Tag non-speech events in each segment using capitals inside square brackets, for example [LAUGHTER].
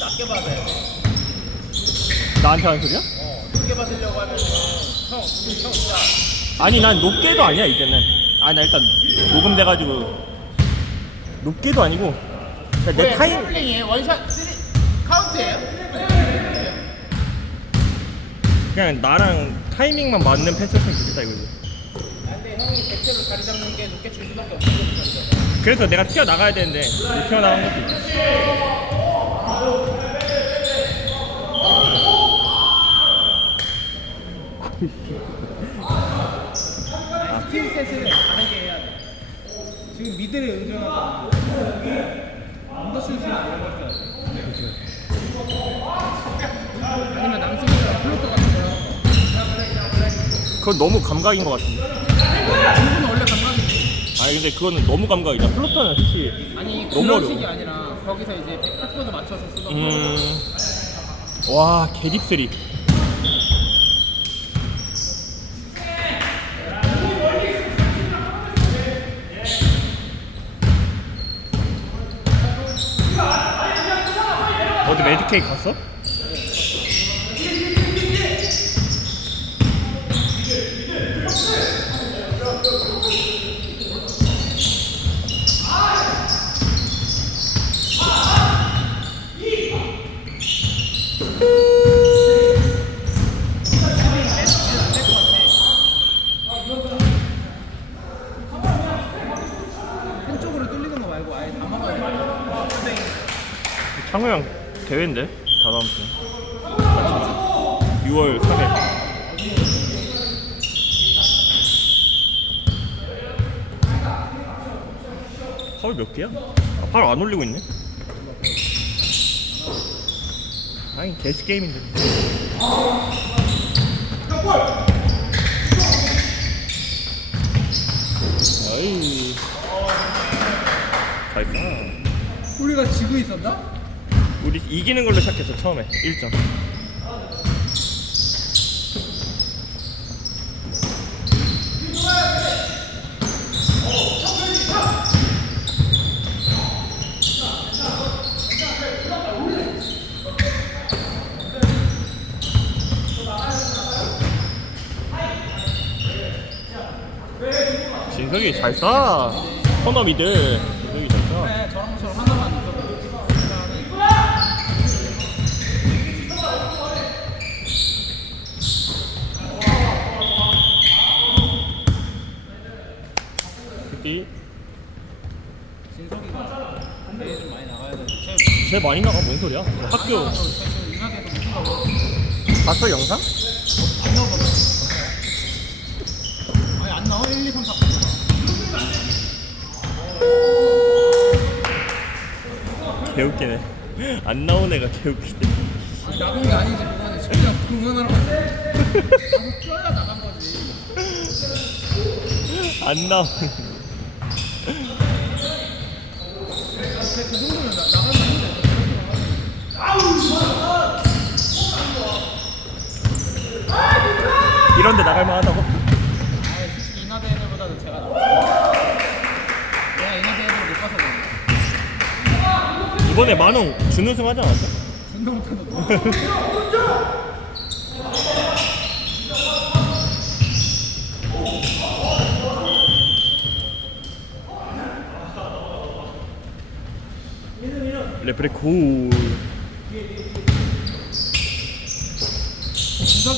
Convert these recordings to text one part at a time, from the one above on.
낮게 받아야 돼. 나한테 하는 소리야? 어, 높게 받으려고 하면은 형, 형 진짜 아니 난 높게도 아니야 이제는 아니 나 일단 녹음돼가지고 높게도 아니고 그냥 내왜 타임 트래블링이에요? 원샷 쓰리 카운트예요? 그냥 나랑 타이밍만 맞는 패스였으면 좋겠다 이거지 형이 대체로 자리 잡는 게 높게 줄 수밖에 없는 거죠. 그래서 내가 튀어나가야 되는데 못 튀어나간 것도 있지 스킬 셋을 다르게 해야 돼. 지금 미드를 의존하고 언더슛이나 이런 걸 써야 돼. 아니면 남승이랑 플로터 같은 걸 하는 거. 그건 너무 감각인 것 같은데 그건 원래 감각이지. 아니 근데 그거는 너무 감각이다 플로터는 솔직히 아니 너무 그런 어려워. 식이 아니라 거기서 이제 백보드 맞춰서 쓰던 거. 음와 개딥스리 어디 매드케이 갔어? 한쪽으로 뚫리는 거 말고 아예 다 막아야 돼. 선생님. 창호 형 대회인데? 다 다음 주 6월 3일. 파울 몇 개야? 아, 파울 안 올리고 있네 아니 게스 게임인데 어이 잘 쏴. 우리가 지고 있었나? 우리 이기는 걸로 시작했어 처음에 1점 진석이 잘 쏴. 코너 미드. 진석이 잘 쏴. 진석이가 좀 많이 나가야 돼. 제일 많이 나가 뭔 소리야? 학교 가고 봤어 영상? 안 나오거든. 아니 안 나와 1, 2, 3, 4, 5. 개웃기네. 안 나온 애가 개웃기네. 나간 게 아니지 그거는 진짜 공연하러 갔지. 나도 뛰어야 나간 거지. 안 나온. 이런데 나갈 만하다고? 아 솔직히 인하 대회보다는 제가 나. 내가 인하 대회를 못 가서 그래. 이번에 만원 준우승 하지 않았어? 레프리 고. 진석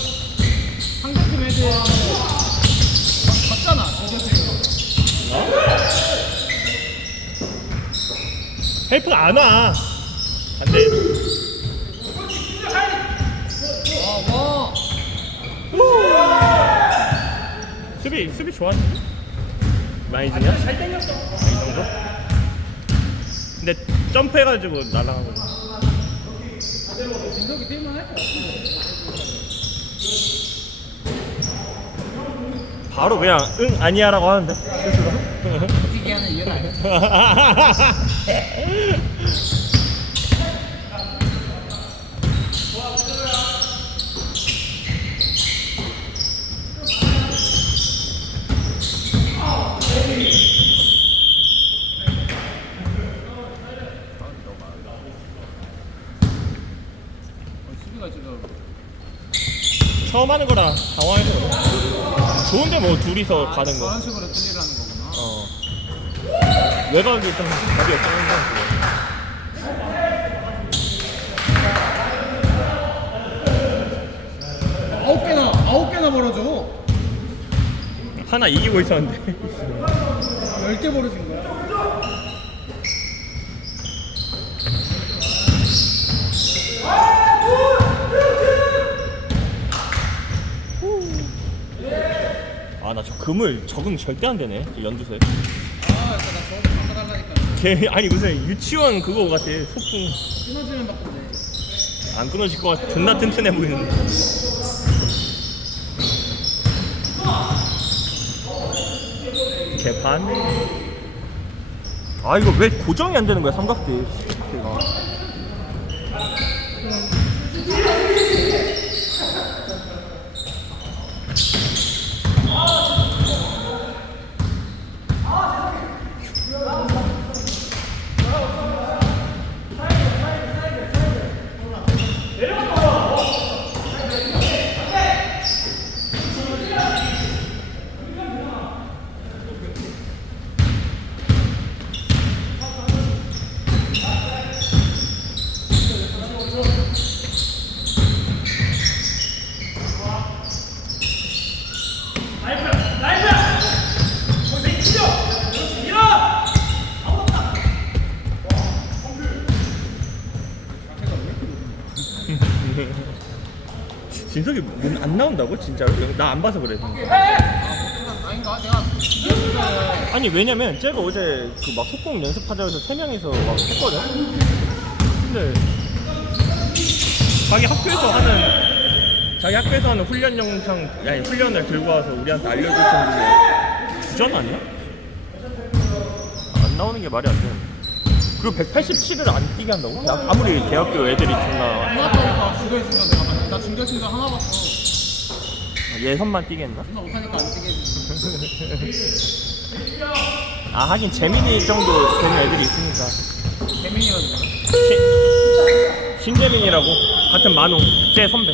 상대팀 애들하고 졌잖아 저격팀으로. 헬프가 안 와. 안 돼. 수비 수비 좋았는데? 많이 주냐? 잘 땡겼어. 이 정도? 근데 점프해가지고 날아가고. 진석이 뛸만 할것 같아. 바로 그냥 응 아니야라고 하는데 스스로. 버티기 하는 이유는 알겠어. [LAUGHS] 네. 처음 하는 거라 당황해서 그래. 좋은데 뭐 둘이서 가는 거. 그런 식으로 틀리라는 거구나. 어. 외곽이 좀 답이 없다는 거. 아홉 개나 아홉 개나 벌어줘. 하나 이기고 있었는데. 열 개 벌어진 거야. 아 나 저 금을 적응 절대 안 되네 그 연두색. 걔 [LAUGHS] 아니 무슨 유치원 그거 같아 소풍 끊어지면 바꾼대. 안 끊어질 것 같아 존나 튼튼해 보이는데. 개판. 아 이거 왜 고정이 안 되는 거야 삼각대. 진석 이문안 나온다고 진짜로? 나 안 봐서 그래. 아닌가? 내가 이겼는데 아니 왜냐면 쟤가 어제 그 막 속공 연습하자고 해서 세 명이서 막 했거든. 근데 자기 학교에서 하는 자기 학교에서 하는 훈련 영상 아니 훈련을 들고 와서 우리한테 알려줄 정도의 주전 아니야? 안 나오는 게 말이 안 돼. 그리고 187을 안 뛰게 한다고? 나 아무리 대학교 애들이 존나 하나 보니까 중결승전 내가 봤는데 나 중결승전 하나 봤어. 예선만? 존나 못하니까 안 해주지. 아 하긴 재민이 정도 되는 애들이 있으니까 재민이었나? 신, 신재민이라고 같은 만홍 제 선배?